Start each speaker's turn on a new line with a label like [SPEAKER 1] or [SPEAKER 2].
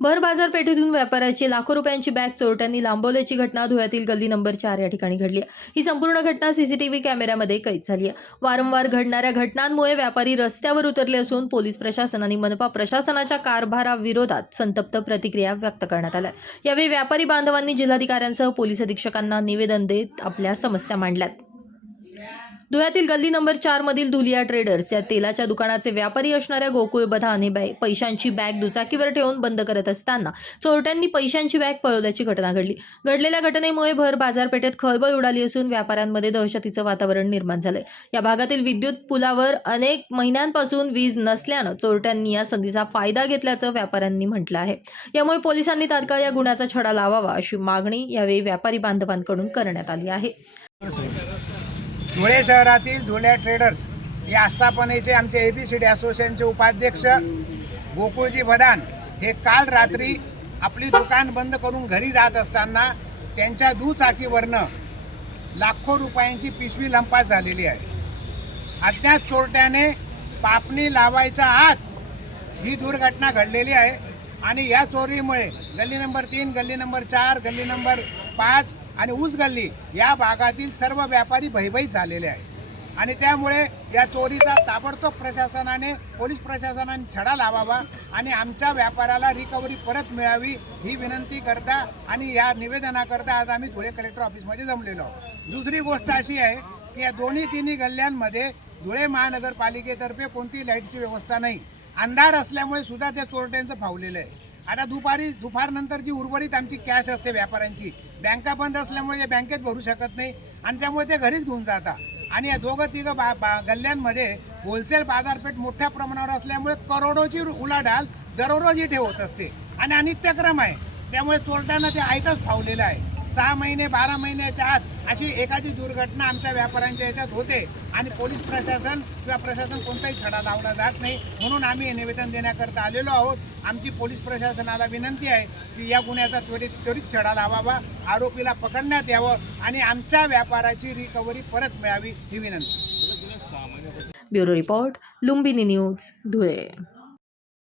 [SPEAKER 1] भर बाजारपेठेतून व्यापाऱ्याची लाखो रुपयांची बॅग चोरट्यांनी लांबवल्याची घटना धुळ्यातील गल्ली नंबर चार या ठिकाणी घडली आहे. ही संपूर्ण घटना सीसीटीव्ही कॅमेऱ्यामध्ये कैद झाली आहे. वारंवार घडणाऱ्या घटनांमुळे व्यापारी रस्त्यावर उतरले असून पोलीस प्रशासन आणि मनपा प्रशासनाच्या कारभाराविरोधात संतप्त प्रतिक्रिया व्यक्त करण्यात आल्या यावेळी व्यापारी बांधवांनी जिल्हाधिकाऱ्यांसह पोलीस अधीक्षकांना निवेदन देत आपल्या समस्या मांडल्यात. धुळ्यातील गल्ली नंबर चार मधील दुलिया ट्रेडर्स या तेलाच्या दुकानाचे व्यापारी असणाऱ्या गोकुळ बधान हे पैशांची बॅग दुचाकीवर ठेवून बंद करत असताना चोरट्यांनी पैशांची बॅग पळवल्याची घटना घडली. घडलेल्या घटनेमुळे भर बाजारपेठेत खळबळ उडाली असून व्यापाऱ्यांमध्ये दहशतीचं वातावरण निर्माण झालंय. या भागातील विद्युत पुलावर अनेक महिन्यांपासून वीज नसल्यानं चोरट्यांनी या संधीचा फायदा घेतल्याचं व्यापाऱ्यांनी म्हटलं आहे. यामुळे पोलिसांनी तात्काळ या गुन्ह्याचा छडा लावावा अशी मागणी यावेळी व्यापारी बांधवांकडून करण्यात आली आहे.
[SPEAKER 2] धुळे शहरातील धुळे ट्रेडर्स या आस्थापनेचे आमचे ए बी सी डी असोसिएशनचे उपाध्यक्ष गोकुळजी भदान हे काल रात्री आपली दुकान बंद करून घरी जात असताना त्यांच्या दुचाकीवरनं लाखो रुपयांची पिशवी लंपास झालेली आहे. अज्ञात चोरट्याने पापणी लावायच्या आत ही दुर्घटना घडलेली आहे आणि या चोरीमुळे गल्ली नंबर तीन गल्ली नंबर चार गल्ली नंबर पाच आणि ऊस गल्ली या भागातील सर्व व्यापारी भयभीत झालेले आहे आणि त्यामुळे या चोरीचा ताबडतोब प्रशासनाने पोलीस प्रशासनाने छडा लावावा आणि आमच्या व्यापाराला रिकव्हरी परत मिळावी ही विनंती करता आणि या निवेदनाकरता आज आम्ही धुळे कलेक्टर ऑफिसमध्ये जमलेलो आहोत. दुसरी गोष्ट अशी आहे की या दोन्ही तिन्ही गल्ल्यांमध्ये धुळे महानगरपालिकेतर्फे कोणतीही लाईटची व्यवस्था नाही. अंधार असल्यामुळे सुद्धा त्या चोरट्यांचं फावलेलं आहे. आता दुपारी दुपारनंतर जी उर्वरित आमची कॅश असते व्यापाऱ्यांची बँका बंद असल्यामुळे ते बँकेत भरू शकत नाही आणि त्यामुळे ते घरीच घेऊन जातात. आणि या दोघं तिघं बा बा गल्ल्यांमध्ये होलसेल बाजारपेठ मोठ्या प्रमाणावर असल्यामुळे करोडोची उलाढाल दररोज इथे होत असते आणि अनित्यक्रम आहे. त्यामुळे चोरट्यांना ते आयतच फावलेलं आहे. सहा महिने बारा महिन्याच्या आत अशी एखादी दुर्घटना आमच्या व्यापाऱ्यांच्या याच्यात होते आणि पोलीस प्रशासन किंवा प्रशासन कोणताही छडा लावला जात नाही. म्हणून आम्ही हे निवेदन देण्याकरता आलेलो आहोत. आमची पोलीस प्रशासनाला विनंती आहे की या गुन्ह्याचा त्वरित त्वरित छडा लावावा. आरोपीला पकडण्यात यावं आणि आमच्या व्यापाराची रिकव्हरी परत मिळावी ही विनंती.
[SPEAKER 1] Bureau report Lumbini news Dhule.